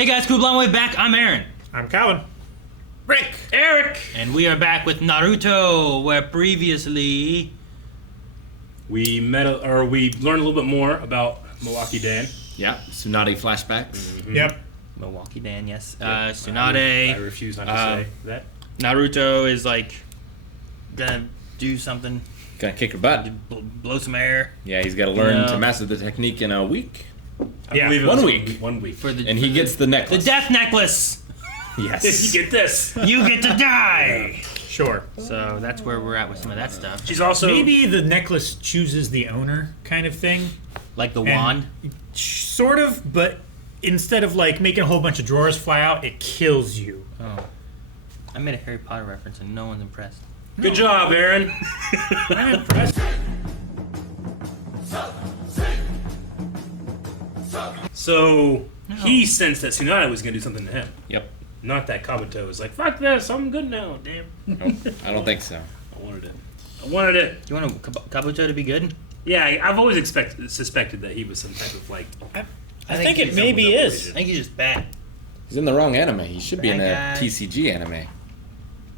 Hey guys, Cool Blonde Wave back. I'm Aaron. I'm Calvin. Rick. Eric. And we are back with Naruto, where previously We learned a little bit more about Milwaukee Dan. Yeah, Tsunade flashbacks. Mm-hmm. Yep. Milwaukee Dan, yes. I Tsunade. refuse not to say that. Naruto is like gonna do something, Gonna kick her butt. blow some air Yeah, he's got to learn Yeah. to master the technique in a week. I believe it 1 was week. 1 week. for the And he gets the the necklace. death necklace. Yes. You get this. You get to die. Sure. So that's where we're at with some of that stuff, She's also Maybe the necklace chooses the owner kind of thing. like the And wand. Sort of, but instead of like making a whole bunch of drawers fly out, it kills you. Oh, I made a Harry Potter reference and no one's impressed. Good job, Aaron. I'm impressed. So he sensed that Tsunade was gonna do something to him. Yep. Not that Kabuto was like, fuck this, I'm good now, damn. Nope, I don't think so. I wanted it. Do you want Kabuto to be good? Yeah, I've always suspected that he was some type of like. I think it he's maybe double is. I think he's just bad. He's in the wrong anime. He should be in a Bad guy. TCG anime.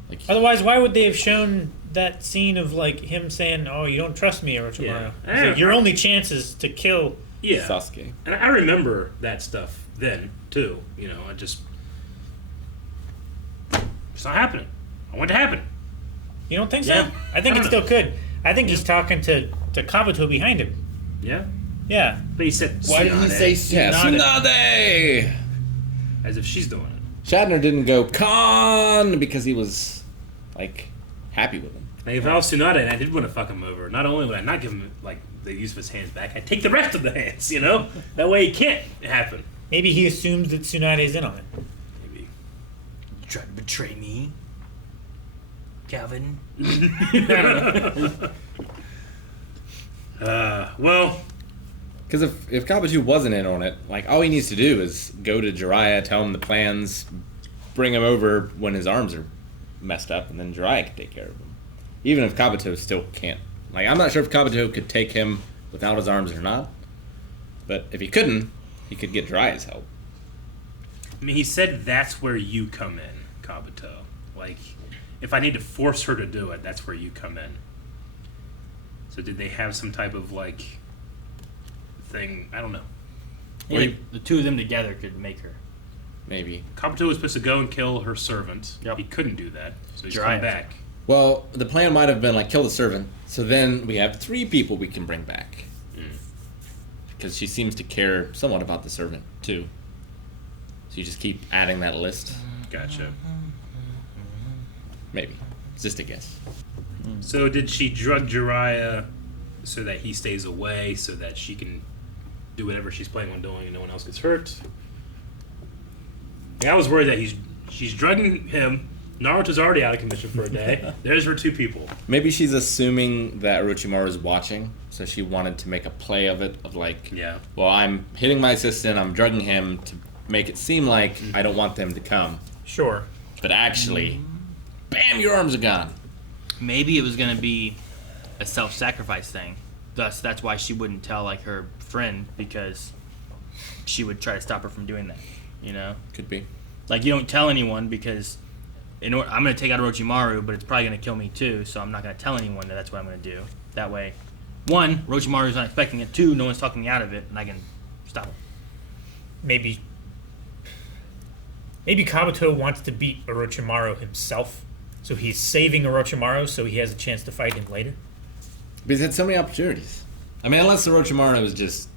Like, Otherwise, why would they have shown that scene of like him saying, "Oh, you don't trust me, Orochimaru"? Yeah. It's like, your only chance is to kill. Yeah. Sasuke. And I remember that stuff then too. You know, it's not happening. I want it to happen. You don't think so? Yeah. I think I it don't still know. could. I think he's talking to Kabuto behind him. Yeah. Yeah. But he said, Why did he Tsunade, say Yeah, Tsunade? Tsunade! as if she's doing it? Shatner didn't go con because he was, like, happy with him. Like if I was Tsunade and I did want to fuck him over, not only would I not give him like the use of his hands back, I'd take the rest of the hands. You know, that way it can't happen. Maybe he assumes that Tsunade's in on it. Maybe. You tried to betray me, Calvin. Well, Because if Kabuto wasn't in on it, like, all he needs to do is go to Jiraiya, tell him the plans, bring him over when his arms are messed up, and then Jiraiya can take care of him. Even if Kabuto still can't. Like, I'm not sure if Kabuto could take him without his arms or not. But if he couldn't, he could get Jiraiya's help. I mean, he said that's where you come in, Kabuto. Like, if I need to force her to do it, that's where you come in. So did they have some type of like thing? I don't know. I think the two of them together could make her. Maybe. Kabuto was supposed to go and kill her servant. Yep. He couldn't do that, so he's Jiraiya. come back. Well, the plan might have been, like, kill the servant, so then we have 3 people we can bring back. Because she seems to care somewhat about the servant, too. So you just keep adding that list. Gotcha. Maybe. It's just a guess. So did she drug Jiraiya so that he stays away, so that she can do whatever she's planning on doing and no one else gets hurt? Yeah, I was worried that she's drugging him. Naruto's already out of commission for a day. There's her 2 people. Maybe she's assuming that Orochimaru is watching, so she wanted to make a play of it, of like, Yeah. well, I'm hitting my assistant, I'm drugging him to make it seem like I don't want them to come. Sure. But actually, bam, your arms are gone. Maybe it was gonna be a self-sacrifice thing. Thus, that's why she wouldn't tell like her friend, because she would try to stop her from doing that. You know, Could be. like you don't tell anyone because I'm gonna take out Orochimaru, but it's probably gonna kill me too. So I'm not gonna tell anyone that that's what I'm gonna do. That way, 1, Orochimaru's not expecting it. 2, no one's talking me out of it, and I can stop him. Maybe Kabuto wants to beat Orochimaru himself, so he's saving Orochimaru so he has a chance to fight him later. But he's had so many opportunities. I mean, unless Orochimaru was just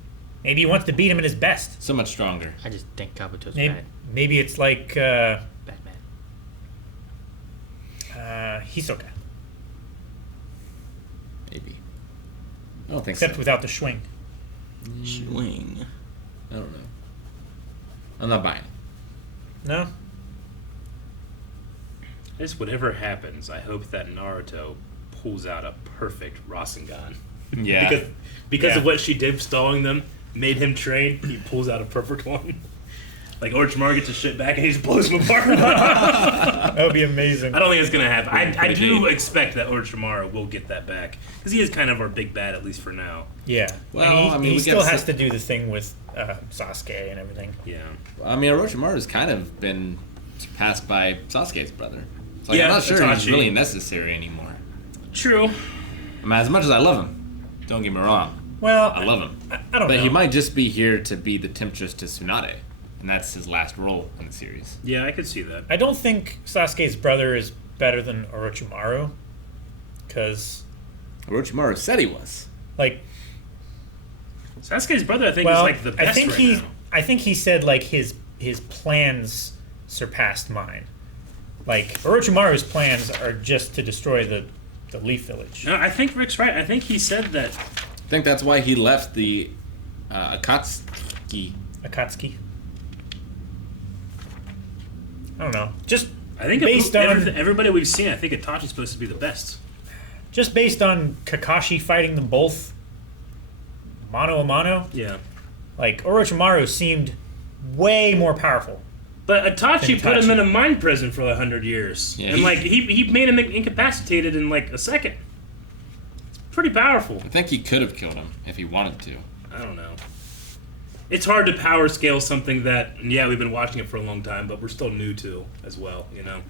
Maybe he wants to beat him at his best. so much stronger. I just think Kabuto's Maybe it's like bad man. Hisoka, Maybe. I don't think except so. without the swing. Swing. I don't know. I'm not buying it. No? Just whatever happens, I hope that Naruto pulls out a perfect Rasengan. Yeah. because Yeah. of what she did stalling them, made him train, he pulls out a perfect one. Like Orochimaru gets his shit back and he just blows him apart. That would be amazing. I don't think it's gonna happen. I do Indeed. expect that Orochimaru will get that back because he is kind of our big bad, at least for now. Yeah. Well, And he, I mean, he we still gotta has see- to do the thing with Sasuke and everything. Yeah. I mean, Orochimaru's kind of been surpassed by Sasuke's brother. It's like, Yeah, I'm not sure he's Itachi. really necessary anymore. True. I mean, as much as I love him, don't get me wrong, Well, I love him. I don't But know. he might just be here to be the temptress to Tsunade, and that's his last role in the series. Yeah, I could see that. I don't think Sasuke's brother is better than Orochimaru, because Orochimaru said he was. like, Sasuke's brother, I think, well, is like the best I think right now. I think he said like his plans surpassed mine. Like Orochimaru's plans are just to destroy the Leaf Village. No, I think Rick's right. I think he said that. I think that's why he left the Akatsuki. Akatsuki. I don't know. Just I think based on everybody we've seen, I think Itachi's supposed to be the best. just based on Kakashi fighting them both mano a mano, Yeah. like Orochimaru seemed way more powerful. But Itachi put him Itachi. in a mind prison for 100 years. Yeah, And, like, he made him incapacitated in, like, a second. It's pretty powerful. I think he could have killed him if he wanted to. I don't know. It's hard to power scale something that, yeah, we've been watching it for a long time, but we're still new to as well, you know?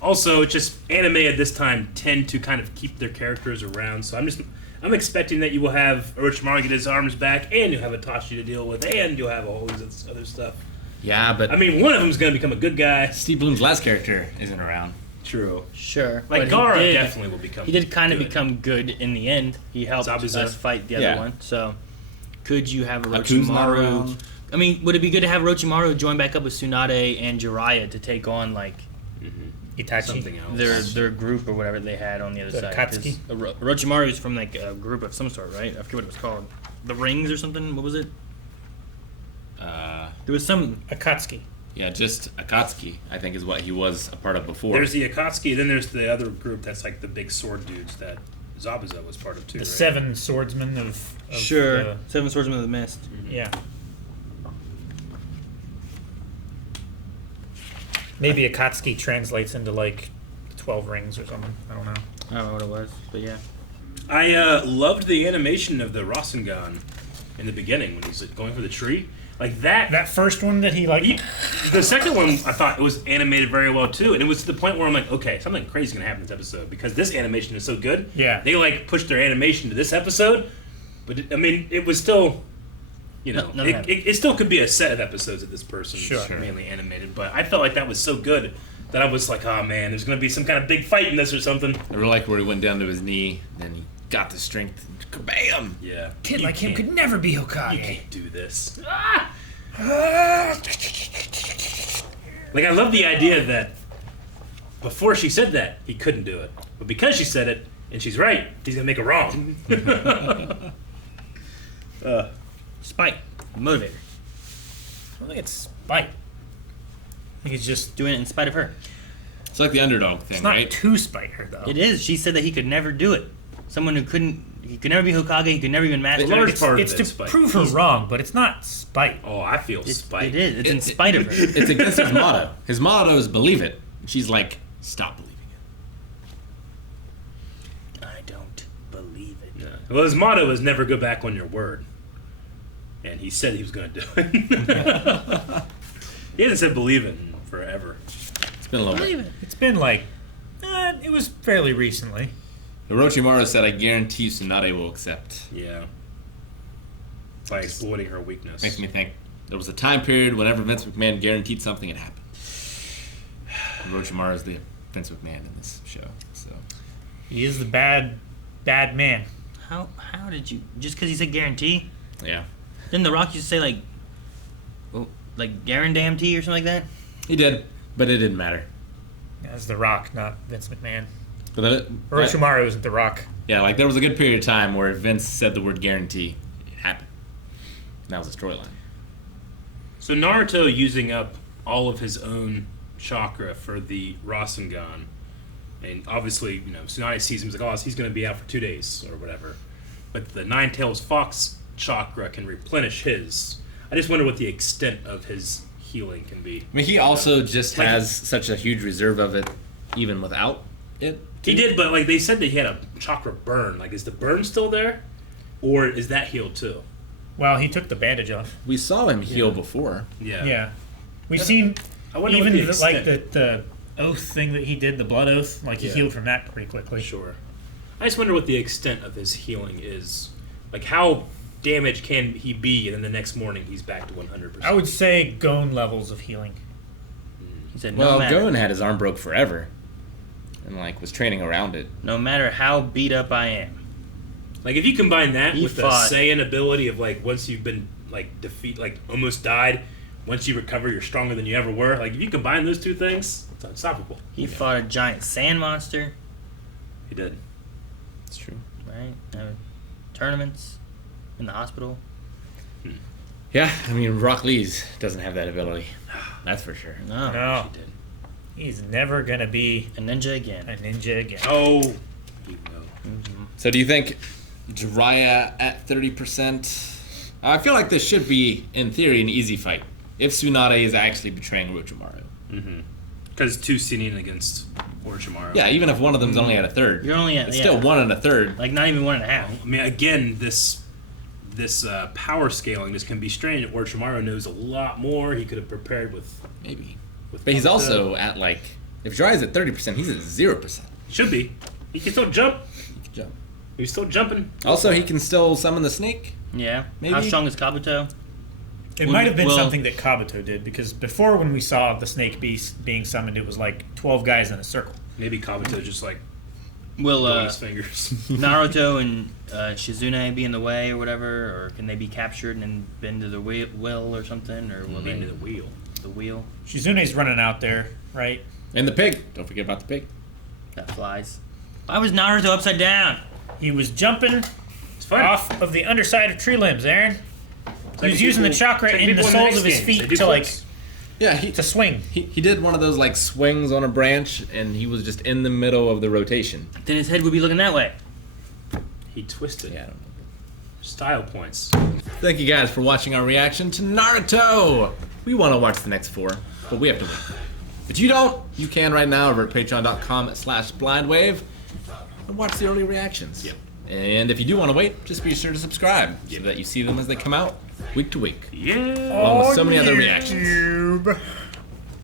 Also, it's just anime at this time tend to kind of keep their characters around, so I'm expecting that you will have Orochimaru get his arms back, and you'll have Itachi to deal with, and you'll have all this other stuff. Yeah, but I mean, one of them's going to become a good guy. Steve Bloom's last character isn't around. True. Sure. Like, but he Gaara did- definitely will become He did kind of good. become good in the end. He helped Zabuza. us fight the other Yeah. one. So, could you have Aku's not Orochimaru? around. I mean, would it be good to have Orochimaru join back up with Tsunade and Jiraiya to take on like Itachi. Something else. their group or whatever they had on the other The side? Akatsuki? Orochimaru's from like a group of some sort, right? I forget what it was called. The Rings or something. What was it? There was some. Akatsuki. Yeah, just Akatsuki, I think, is what he was a part of before. There's the Akatsuki, then there's the other group that's like the big sword dudes that Zabuza was part of too. The right? seven swordsmen of Sure. the- Seven Swordsmen of the Mist. yeah. Maybe Akatsuki translates into like 12 rings or something. I don't know. I don't know what it was, but yeah. I loved the animation of the Rasengan in the beginning when he's going for the tree. Like that. That first one that he like. The second one, I thought it was animated very well too, and it was to the point where I'm like, okay, something crazy is gonna happen in this episode because this animation is so good. Yeah. They like pushed their animation to this episode, but I mean, it was still, you know, Nothing happened. it still could be a set of episodes that this person's Sure. mainly animated. But I felt like that was so good that I was like, oh man, there's gonna be some kind of big fight in this or something. I really like where he went down to his knee, then he got the strength, and kabam! Yeah. Kid You like him can't- could never be You Hokage. can't do this. Ah! Like, I love the idea that before she said that, he couldn't do it. But because she said it, and she's right, he's going to make it wrong. Spite. Motivator. I don't think it's spite. I think it's just. Doing it in spite of her. It's like the underdog thing, It's not right? to spite her though. It is. She said that he could never do it. Someone who he could never be Hokage, he could never even master The large it. part of It's it to is spite. prove her wrong, but it's not spite. Oh, I feel spite. It is. It's in spite of her. It's against his motto. His motto is believe it. She's like, stop believing it. I don't believe it. Yeah. Well, his motto is never go back on your word. And he said he was going to do it. He hasn't said believe it in forever. It's been a little Believe bit. it. It's been like. It was fairly recently. Orochimaru said, I guarantee Tsunade will accept. Yeah. By exploiting her weakness. Makes me think. There was a time period whenever Vince McMahon guaranteed something, it happened. Orochimaru is the Vince McMahon in this show. So He is the bad man. How did you just because he said guarantee? yeah, Didn't The Rock used to say like guarantee or something like that? he did, but it didn't matter. As The Rock, not Vince McMahon. But then Orochimaru isn't The Rock. yeah, like there was a good period of time where Vince said the word guarantee, it happened. And that was a storyline. So Naruto using up all of his own chakra for the Rasengan, and obviously, you know, Tsunade sees him, he's like, oh, he's going to be out for 2 days or whatever. But the Nine-Tails Fox chakra can replenish his. I just wonder what the extent of his healing can be. I mean, he also just Like- has such a huge reserve of it, even without it. He did, but like they said that he had a chakra burn. Like, is the burn still there, or is that healed too? Well, he took the bandage off. We saw him heal before. Yeah. Yeah. We've seen I wonder even what the like extent. the oath thing that he did, the blood oath, like he Yeah. healed from that pretty quickly. Sure. I just wonder what the extent of his healing is. Like, how damaged can he be, and then the next morning he's back to 100%? I would say Gon levels of healing. He said, no Well, matter, Gohan had his arm broke forever, and like was training around it. no matter how beat up I am. Like, if you combine that He with fought. the Saiyan ability of, like, once you've been, like, like, almost died, once you recover, you're stronger than you ever were. Like, if you combine those two things, it's unstoppable. He fought a giant sand monster, He did. It's true. right? Tournaments in the hospital. Yeah, I mean, Rock Lee's doesn't have that ability. That's for sure. No. No, He did. he's never gonna be A ninja again. a ninja again. Oh, he will. So do you think Jiraiya at 30%? I feel like this should be, in theory, an easy fight. If Tsunade is actually betraying Orochimaru. Because 2 Sinin against Orochimaru. Yeah, even if one of them's only at a third. You're only at It's still 1 and a third. like not even 1.5. I mean, again, this power scaling just can be strange. Orochimaru knows a lot more. He could have prepared with Maybe. with. But he's Kabuto. also at like, if Jiraiya's at 30%, he's at 0%. Should be. He can still jump. He can jump. He's still jumping. Also, he can still summon the snake. Yeah. Maybe. How strong is Kabuto? It Well, might have been well- something that Kabuto did, because before when we saw the snake beast being summoned, it was like 12 guys in a circle. Maybe Kabuto just like Will blowing his fingers. Naruto and Shizune be in the way or whatever, or can they be captured and bend to the will or something, or will Into they the wheel. the wheel Shizune's running out there, right? And the pig. Don't forget about the pig. that flies? Why was Naruto upside down? He was jumping It's fun. off of the underside of tree limbs, Aaron. He was using the chakra like in the people soles X of his Games. They feet do to like flips. Yeah, to swing. he did one of those like swings on a branch, and he was just in the middle of the rotation. Then his head would be looking that way. He twisted. Yeah, I don't know. Style points. Thank you guys for watching our reaction to Naruto. We want to watch the next 4, but we have to wait. But you don't. You can right now over at patreon.com/blindwave and watch the early reactions. Yep. And if you do want to wait, just be sure to subscribe so that you see them as they come out week to week. Yeah. Along with so many other reactions. YouTube.